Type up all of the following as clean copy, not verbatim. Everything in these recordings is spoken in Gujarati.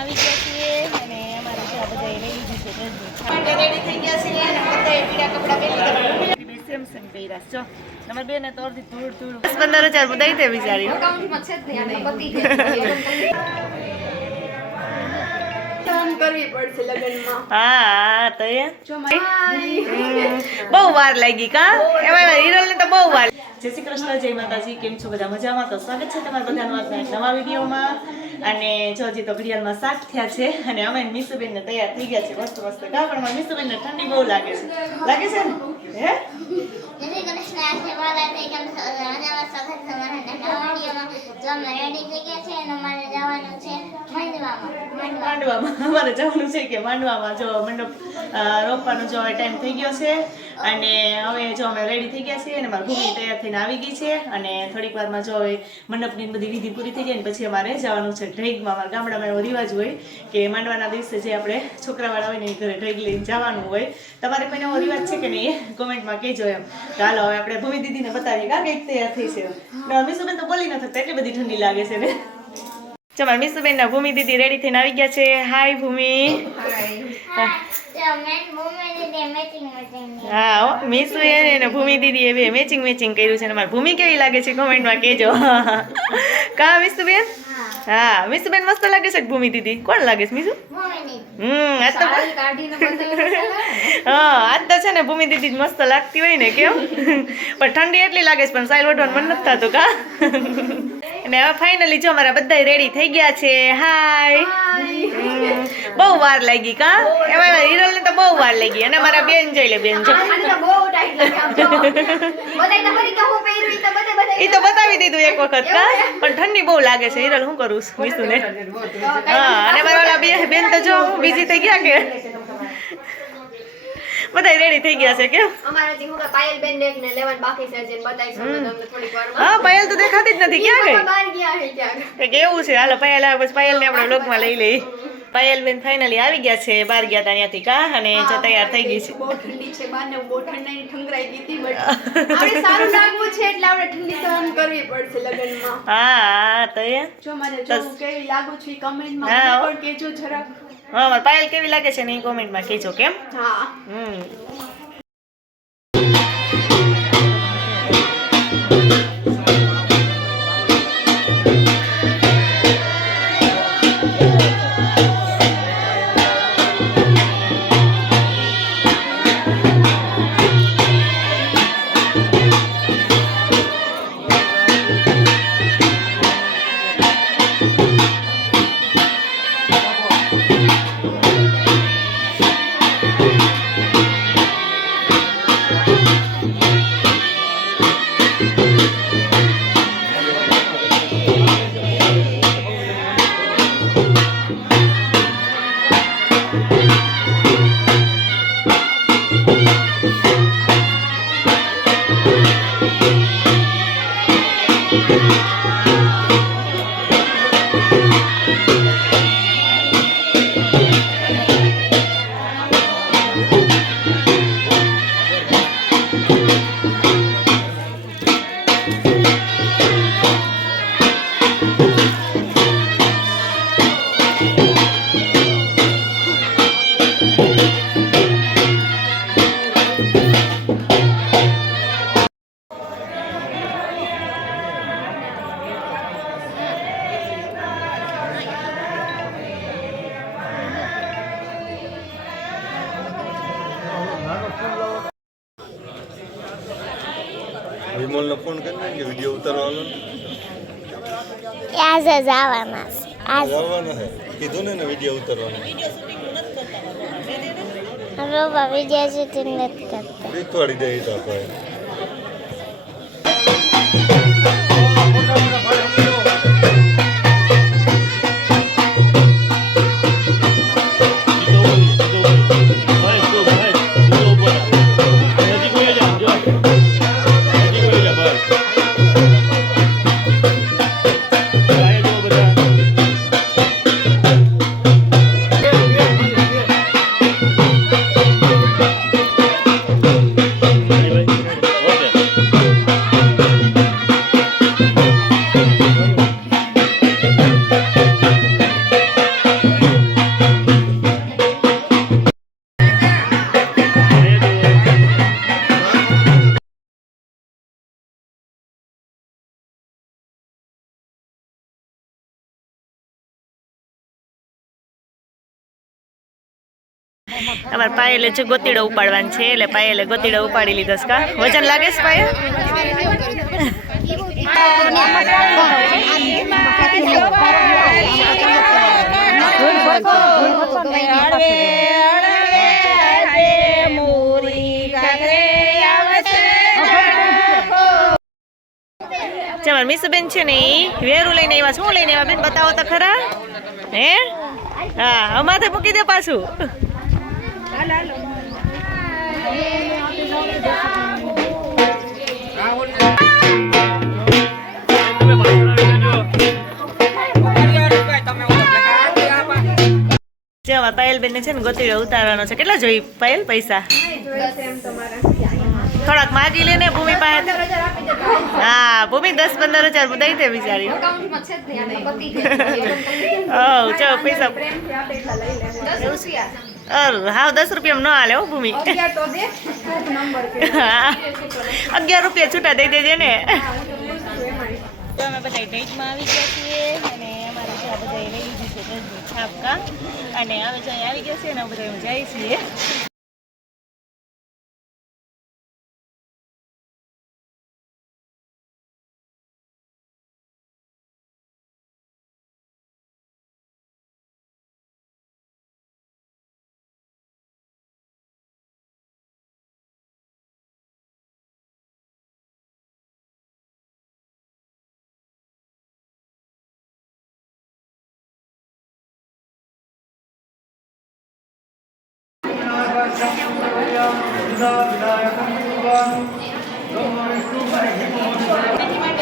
આવી ગયા છીએ અને અમારે જો બધા રેડી છે માટે રેડી થઈ ગયા છીએ અને બધા પીળા કપડાં પહેરી સેમ સેમ પહેર્યા છો તમારે બેને તો અડધી ધૂળ ધૂળ 10-15 હજાર દઈ દે બિચારી અકાઉન્ટમાં છે જ નહીં અને પતિ કરવી પડશે લગનમાં. હા તો એ બહુ વાર લાગી કા એમાં હિરલને તો બહુ વાર. જય શ્રી કૃષ્ણ, જય માતાજી. કેમ છો બધા? મજામાં? તો સ્વાગત છે તમારા બધાનું આજના એક નવા વિડીયોમાં. અને જો હજી તો ઘડિયાળમાં 7 થયા છે અને અમે મીસુબેન ને તૈયાર થઈ ગયા છે મસ્ત મસ્ત. કા પણ મીસુબેન ને ઠંડી બહુ લાગે છે ને હે? જય કૃષ્ણ, આજે મારા એકમ રાજાવા સ્વાગત તમારા નવા વિડીયોમાં. જો અમે રેડી થઈ ગયા છે અને અમારે જવાનું છે માંડવામાં. અમારે જવાનું છે કે માંડવામાં. જો મંડપ રોપવાનો જો ટાઈમ થઈ ગયો છે અને હવે જો અમે રેડી થઈ ગયા છીએ અને મારી ભૂમિ તૈયાર થઈને આવી ગઈ છે અને થોડીક વારમાં જો હવે મંડપની બધી વિધિ પૂરી થઈ જાય ને પછી અમારે જવાનું છે ઢેગમાં. અમારા ગામડામાં એવો રિવાજ હોય કે માંડવાના દિવસે જે આપણે છોકરાવાળા હોય ને એ ઘરે ઢેગ લઈને જવાનું હોય. તમારે કોઈને એવો રિવાજ છે કે નહીં એ કોમેન્ટમાં કહેજો એમ. ચાલો હવે આપણે ભૂમિ દીદીને બતાવીએ કા કંઈક તૈયાર થઈ છે. મીસુબેન તો બોલી ન થતા એટલી બધી ઠંડી લાગે છે ને. ચલો મીસુબેન ના ભૂમિ દીદી રેડી થઈને આવી ગયા છે. હાય ભૂમિ. હા મીસુ એને ભૂમિ દીદી એ મેચિંગ કર્યું છે ને મારી ભૂમિ કેવી લાગે છે કોમેન્ટમાં કહેજો. કા મીસુબેન? હા મીસુબેન મસ્ત લાગે છે. ભૂમિ દીદી કોણ લાગે છે મીસુ? આજ તો હા આજ તો છે ને ભૂમિ દીદી મસ્ત લાગતી હોય ને કેમ પણ ઠંડી એટલી લાગે છે પણ સાઈલ ઓઢવાનું મન નથી થતું કા. અને હવે ફાઇનલી જો અમારા બધા રેડી થઈ ગયા છે. હાય. બહુ વાર લાગી કા એમાં હિરલ ને તો બહુ વાર લાગી અને મારા બેન જોઈ લે બેન જો એ તો બતાવી દીધું એક વખત કા પણ ઠંડી બહુ લાગે છે. હિરલ શું કરું મીસુ ને હા અને મારા ઓલા બેન તો જો બીજી થઈ ગયા કે બધા રેડી થઈ ગયા છે કેમ અમારાથી હું પાયલ બેન ને લેવાનું બાકી છે જે બતાઈશું તમને થોડીક વારમાં. હા પાયલ તો દેખાતી જ નથી. ક્યાં ગઈ? બહાર ગયા છે ક્યાં કે એવું છે. હાલો પાયલ આવે પછી પાયલ ને આપણે વ્લોગમાં લઈ લઈ. પાયલ બેન ફાઇનલી આવી ગયા છે. બહાર ગયા હતા ત્યાંથી કા અને જો તૈયાર થઈ ગઈ છે. બહુ ઠંડી છે બહાર ને બહુ ઠંડી ઠંગરાઈ ગઈ હતી બટ આપણે સારું લાગવું છે એટલે આપણે ઠંડી સહન કરવી પડશે લગનમાં. હા તો એ જો મને જો કેવી લાગુ છું કમેન્ટમાં પણ કહેજો જરા. હા મારે પાયલ કેવી લાગે છે ને એ કોમેન્ટમાં કહેજો કેમ. હા વિમલને ફોન કરીને કે વિડિયો ઉતારવાનો આજે જવાના છે. આવવાનો છે કીધું ને વિડિયો ઉતારવાનો હવે વિડિયો શૂટિંગ નથી કરતા. રીતવાડી દે તો આપણે અમારે પાયલે છે ગોતીડો ઉપાડવાનું છે એટલે પાયલે ગોતીડો ઉપાડી લીધો છે કા વજન લાગે છે પાયલ ચાલ મીસુબેન છે ને ઈ વેરું લઈને આવ્યા શું લઈને આવ્યા બેન બતાવો તો ખરા હે હા હવે માથે મૂકી દે પાછું જેવા પાયલ બેન ને છે ને ગોતીડો ઉતારવાનો છે કેટલા જોઈ પાયલ પૈસા થોડાક માગી લે ને ભૂમિ પાસે હા ભૂમિ 10-15 હજાર દઈ દે બિચારી ચાલો પૈસા હા 10 રૂપિયા ન હાલે હો ભૂમિ 11 રૂપિયા છૂટા દઈ દેજે ને તો અમે બધા ડેટમાં આવી ગયા છીએ અને અમારે ત્યાં બધા લઈ લીધી છે દસની છાપકા અને હવે જો આવી ગયા છે ને બધા જાય છીએ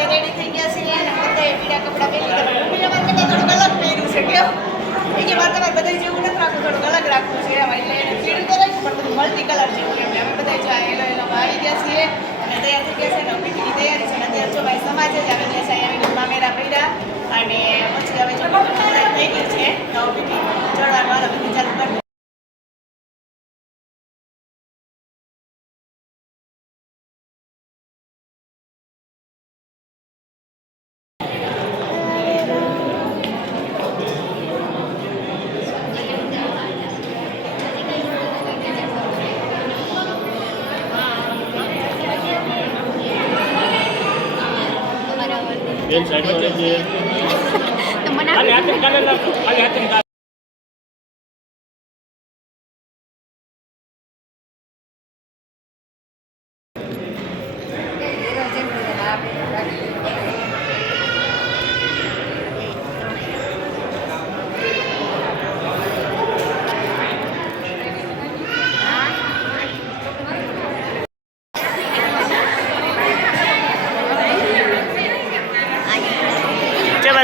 રેડી થઈ ગયા છે અને બધાએ પીળા કપડાં પહેરી લીધા થોડુંક અલગ પહેર્યું છે કેમ એ વાત તમારે બધા જેવું નથી રાખવું થોડુંક અલગ રાખવું છે એમાં એટલે એને પીળું તો રાખ્યું પણ બધું મલ્ટી કલર જેવું એટલે અમે બધા જો એલો આવી ગયા છીએ અને તૈયાર થઈ ગયા છે ને પીઠીની તૈયારી છે અને અત્યારે જો ભાઈ સમાજે જ આવી ગયા છે આવીને મામેરા પહેર્યા અને પછી હવે જો થઈ ગયું છે તો પીઠી ચડવાનું વાળા બધું ચાલુ કરી બેન સાઈડ પર છે ખાલી હાથે ચાલે ના ખાલી હાથે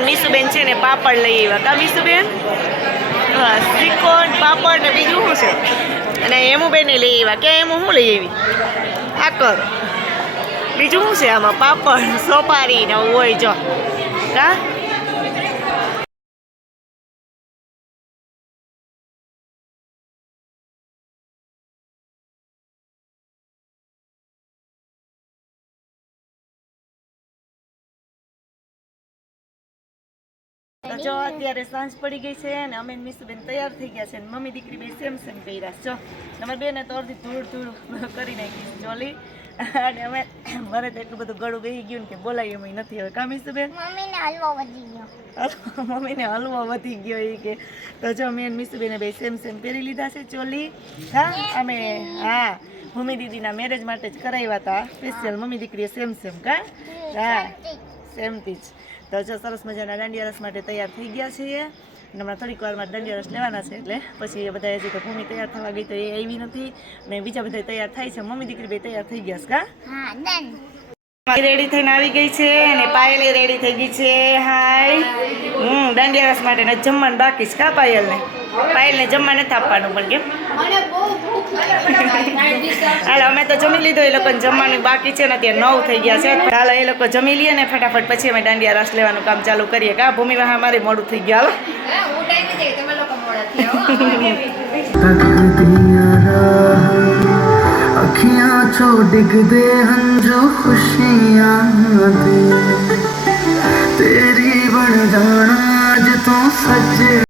મીસુબેન છે ને પાપડ લઈ આવ્યા કા મીસુબેન હા શ્રીખંડ પાપડ ને બીજું શું છે અને એમુબેન લઈ આવ્યા કે એમું શું લઈ આવી આકર બીજું શું છે આમાં પાપડ સોપારી ને હોય જો કા જો અત્યારે સાંજ પડી ગઈ છે અને અમે મીસુબેન તૈયાર થઈ ગયા છે અને મમ્મી દીકરી બે સેમ કર્યા છે જો તમારી બેને તો અડધી ધૂળ કરી નાખી જોલી અને અમે મારે તો એટલું બધું ગળું બેસી ગયું ને કે બોલાય એમ નથી હવે કા મીસુબેન મમ્મીને હલવો વધી ગયો મમ્મીને હલવો વધી ગયો એ કે તો જો મેં મીસુબેને બે સેમ પહેરી લીધા છે ચોલી હા અમે હા ભૂમિ દીદીના મેરેજ માટે જ કરાવ્યા હતા સ્પેશિયલ મમ્મી દીકરીએ સેમ કા હા સેમથી જ તો જો સરસ મજાના દાંડિયા રસ માટે તૈયાર થઈ ગયા છીએ અને હમણાં થોડીક વારમાં દાંડિયા રસ લેવાના છે એટલે પછી એ બધા હજી તો ભૂમિ તૈયાર થવા ગઈ તો એ આવી નથી અને બીજા બધા તૈયાર થાય છે મમ્મી દીકરી બે તૈયાર થઈ ગયા છે કા હા ડન રેડી થઈને આવી ગઈ છે અને પાયલે રેડી થઈ ગઈ છે હાય દાંડિયા રસ માટે ને જમવાનું બાકી છે કા પાયલને જમવા નથી આપવાનું પણ કેમ મને બહુ ભૂખ લાગે હાલ અમે તો જમી લીધું એ લોકોને જમવાનું બાકી છે ને ત્યાં 9 થઈ ગયા છે હાલ એ લોકો જમી લઈએ ને ફટાફટ પછી અમે દાંડિયા રસ લેવાનું કામ ચાલુ કરીએ કા ભૂમિ વાહ મારે મોડું થઈ ગયા હાલો હું ટાઈમે જઈ તમે લોકો મોડા થયા अखियां छो डिग दे हंजू खुशियां दे तेरी बन जाना अज तो सजे